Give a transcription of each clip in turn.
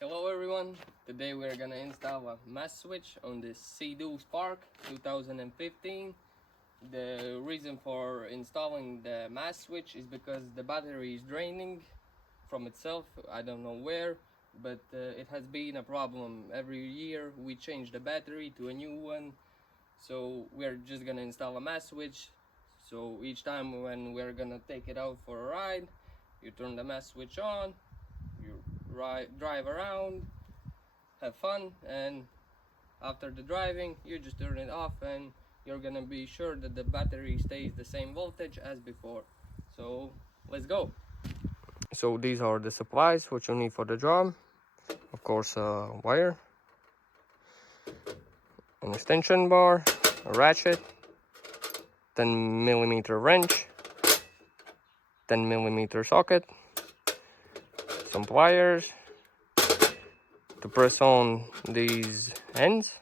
Hello everyone, today we're gonna install a mass switch on this Sea-Doo Spark 2015. The reason for installing the mass switch is because the battery is draining from itself. I don't know where, but it has been a problem. Every year we change the battery to a new one, so we're just gonna install a mass switch. So each time when we're gonna take it out for a ride, you turn the mass switch on, you drive around, have fun, and after the driving you just turn it off and you're gonna be sure that the battery stays the same voltage as before. So let's go. So these are the supplies what you need for the job. Of course, a wire, an extension bar, a ratchet, 10mm wrench, 10mm socket, some pliers to press on these ends.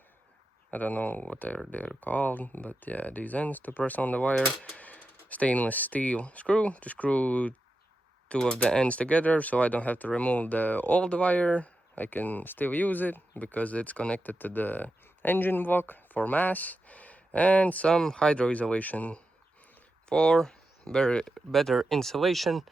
I don't know what they're called, but yeah, these ends to press on the wire. Stainless steel screw to screw two of the ends together, so I don't have to remove the old wire. I can still use it because it's connected to the engine block for mass, and some hydro isolation for better insulation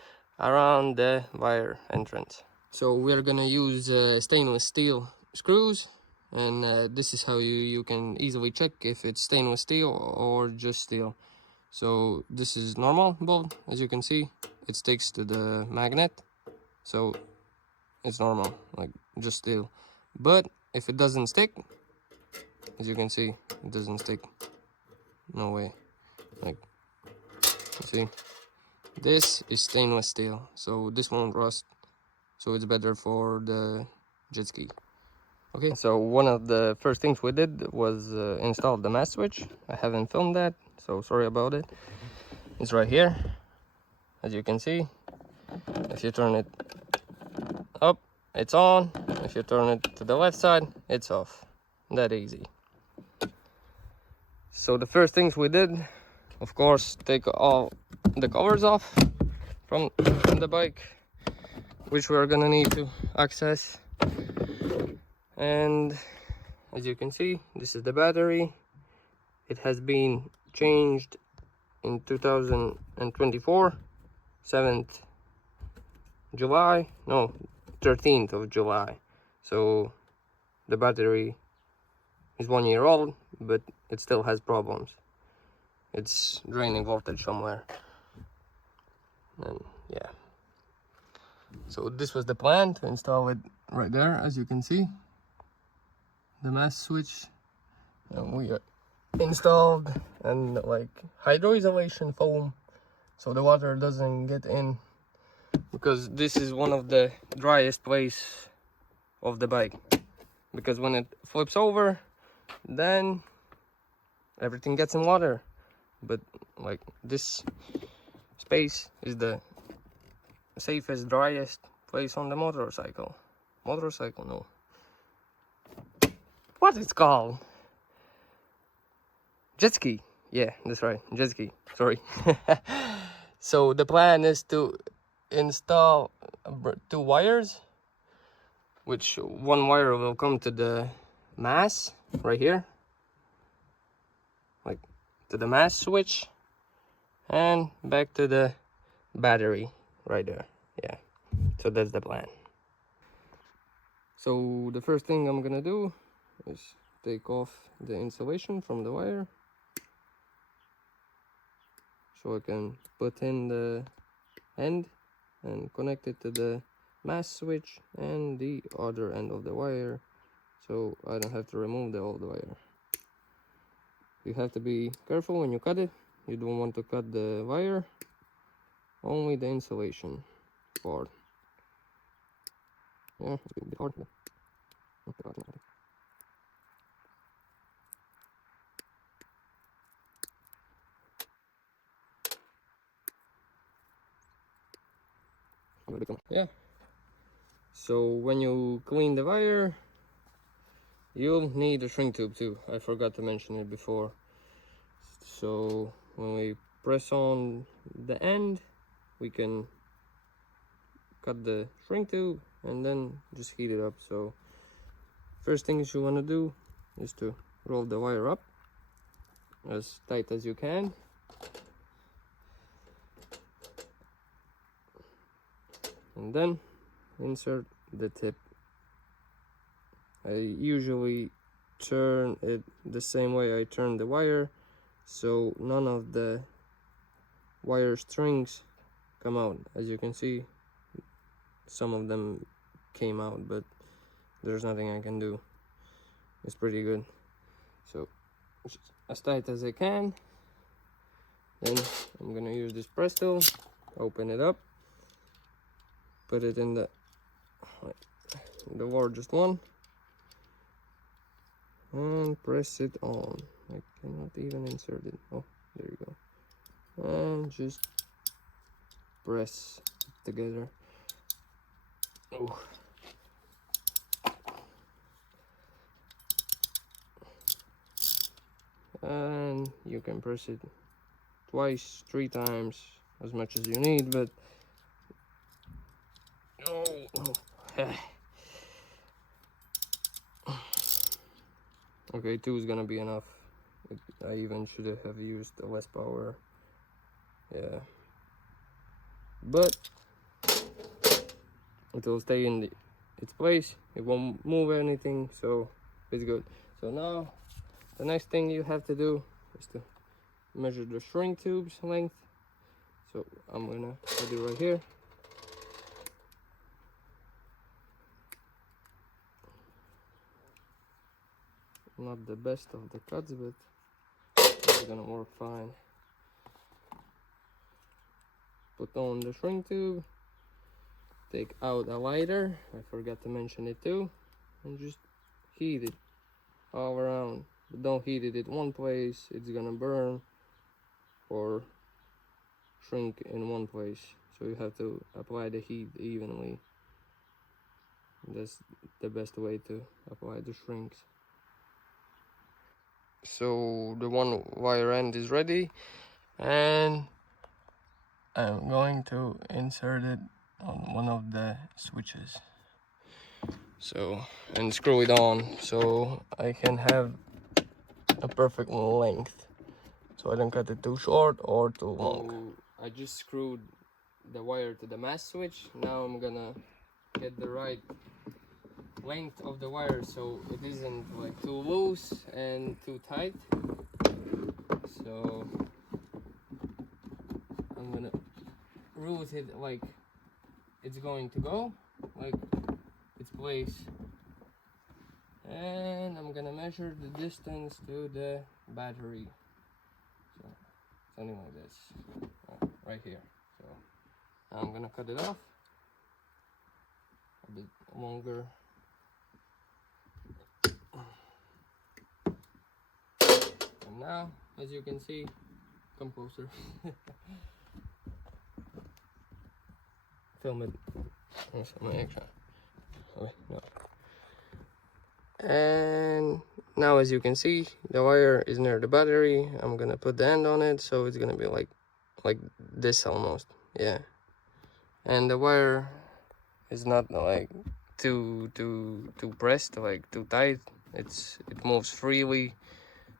around the wire entrance. So we're gonna use stainless steel screws, and this is how you can easily check if it's stainless steel or just steel. So this is normal bolt, as you can see, it sticks to the magnet, so it's normal, like just steel. But if it doesn't stick, as you can see, it doesn't stick, no way, like, you see, this is stainless steel, so this won't rust, so it's better for the jet ski. Okay, so one of the first things we did was install the mass switch. I haven't filmed that, so sorry about it. It's right here, as you can see. If you turn it up, it's on. If you turn it to the left side, it's off. That easy. So the first things we did, of course, take all the covers off from the bike, which we're gonna need to access. And as you can see, this is the battery. It has been changed in 2024, 7th July, no, 13th of July. So the battery is 1 year old, but it still has problems. It's draining voltage somewhere. And yeah. So this was the plan, to install it right there, as you can see. The mass switch. And we installed and like hydro isolation foam so the water doesn't get in, because this is one of the driest place of the bike, because when it flips over then everything gets in water. But like this space is the safest, driest place on the motorcycle. No, what it's called, jet ski. Yeah, that's right, jet ski, sorry. So the plan is to install two wires, which one wire will come to the mass right here, like to the mass switch, and back to the battery right there. Yeah, so that's the plan. So the first thing I'm gonna do is take off the insulation from the wire, so I can put in the end and connect it to the mass switch and the other end of the wire, so I don't have to remove the old wire. You have to be careful when you cut it. You don't want to cut the wire, only the insulation part. Yeah, it's a bit hard. Yeah. So when you clean the wire, you'll need a shrink tube too. I forgot to mention it before. So when we press on the end, we can cut the shrink tube and then just heat it up. So first thing you want to do is to roll the wire up as tight as you can. And then insert the tip. I usually turn it the same way I turn the wire, so none of the wire strings come out. As you can see, some of them came out, but there's nothing I can do. It's pretty good. So as tight as I can. Then I'm gonna use this press tool, open it up, put it in the largest one, and press it on. I cannot even insert it. Oh, there you go. And just press it together. Oh. And you can press it twice, 3 times, as much as you need, but okay, 2 is gonna be enough. I even should have used less power. Yeah, but it will stay in its place. It won't move anything, so it's good. So now the next thing you have to do is to measure the shrink tube's length. So I'm gonna put it right here. Not the best of the cuts, but it's gonna work fine. Put on the shrink tube, take out a lighter, I forgot to mention it too, and just heat it all around. But don't heat it in one place, it's gonna burn or shrink in one place. So you have to apply the heat evenly. That's the best way to apply the shrinks. So the one wire end is ready, and I'm going to insert it on one of the switches. So, and screw it on so I can have a perfect length, so I don't cut it too short or too long. So I just screwed the wire to the mass switch. Now I'm gonna get the right length of the wire so it isn't like too loose and too tight. So I'm gonna route it like it's going to go, like its place, and I'm gonna measure the distance to the battery. So something like this, right here. So I'm gonna cut it off a bit longer. And now, as you can see, come closer. Film it. Extra. Okay, no. And now, as you can see, the wire is near the battery. I'm gonna put the end on it, so it's gonna be like this almost. Yeah. And the wire is not like too pressed, like too tight. It moves freely,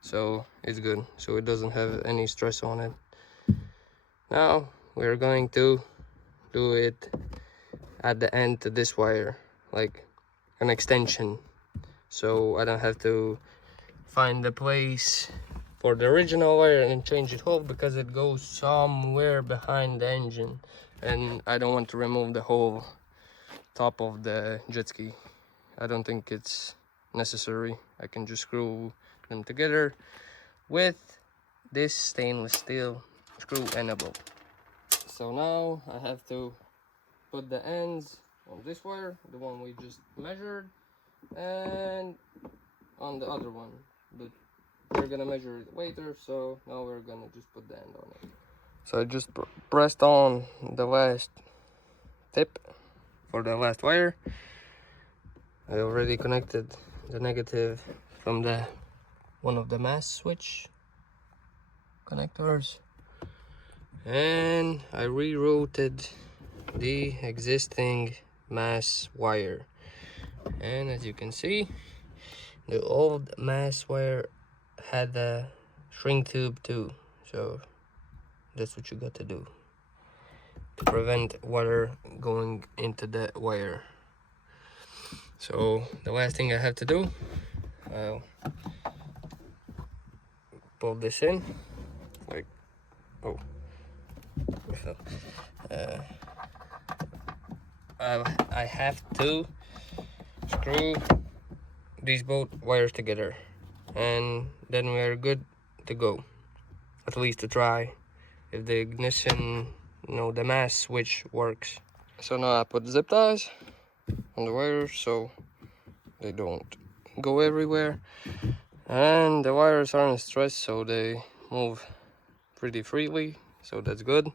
so it's good. So it doesn't have any stress on it. Now we're going to do it at the end to this wire, like an extension, so I don't have to find the place for the original wire and change it whole, because it goes somewhere behind the engine, and I don't want to remove the whole top of the jet ski. I don't think it's necessary. I can just screw them together with this stainless steel screw and a bolt. So now I have to put the ends on this wire, the one we just measured, and on the other one, but we're gonna measure it later, so now we're gonna just put the end on it. So I just pressed on the last tip for the last wire. I already connected the negative from the one of the mass switch connectors, and I rerouted the existing mass wire. And as you can see, the old mass wire had a shrink tube too, so that's what you got to do to prevent water going into the wire. So the last thing I have to do, I'll pull this in, like, oh, I have to screw these both wires together, and then we're good to go, at least to try if the ignition, the mass switch works. So now I put zip ties on the wires so they don't go everywhere, and the wires aren't stressed, so they move pretty freely, so that's good.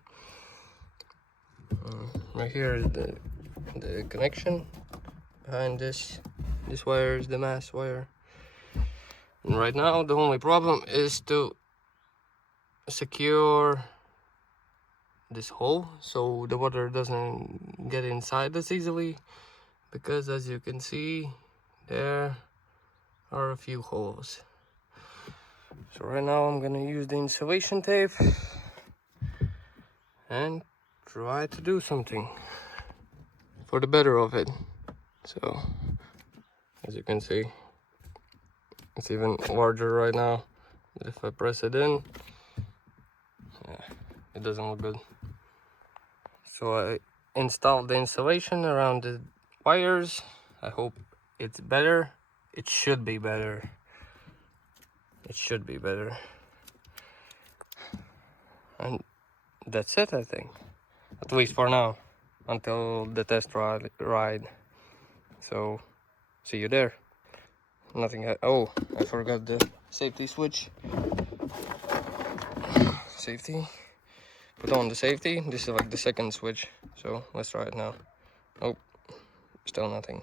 Right here is the connection. Behind this wire is the mass wire, and right now the only problem is to secure this hole so the water doesn't get inside as easily, because as you can see there are a few holes. So right now I'm gonna use the insulation tape and try to do something for the better of it. So as you can see, it's even larger right now. If I press it in, yeah, it doesn't look good. So I installed the insulation around the wires. I hope it's better. It should be better. It should be better. And that's it, I think. At least for now, until the test ride. So, see you there. Oh, I forgot the safety switch. Safety. Put on the safety. This is like the second switch. So, let's try it now. Oh, still nothing.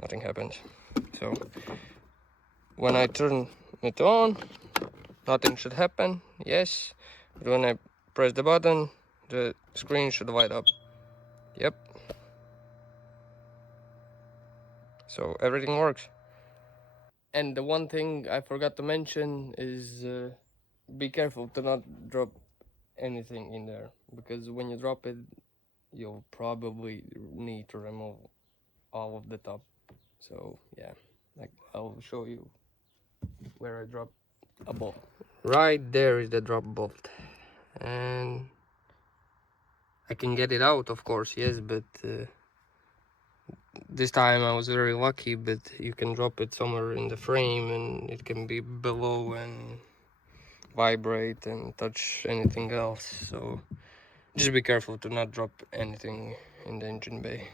Nothing happens. So, when I turn it on, nothing should happen. Yes. But when I press the button, the screen should light up. Yep. So everything works. And the one thing I forgot to mention is be careful to not drop anything in there, because when you drop it, you'll probably need to remove all of the top. So yeah, like I'll show you where I drop a bolt. Right there is the drop bolt, and I can get it out, of course, yes, but this time I was very lucky. But you can drop it somewhere in the frame and it can be below and vibrate and touch anything else. So just be careful to not drop anything in the engine bay.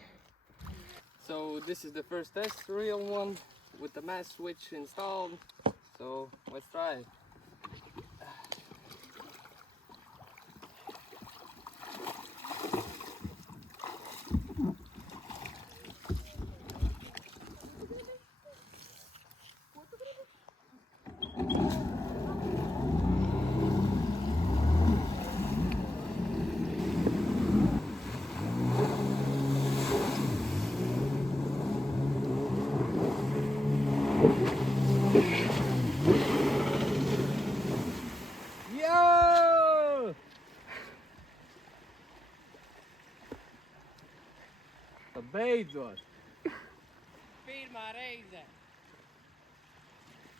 So this is the first test, real one, with the mass switch installed. So let's try it. Yo! The beidzot! Pirmā reize!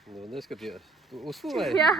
Nu, neskaties. Tu uzfilmēji? Jā.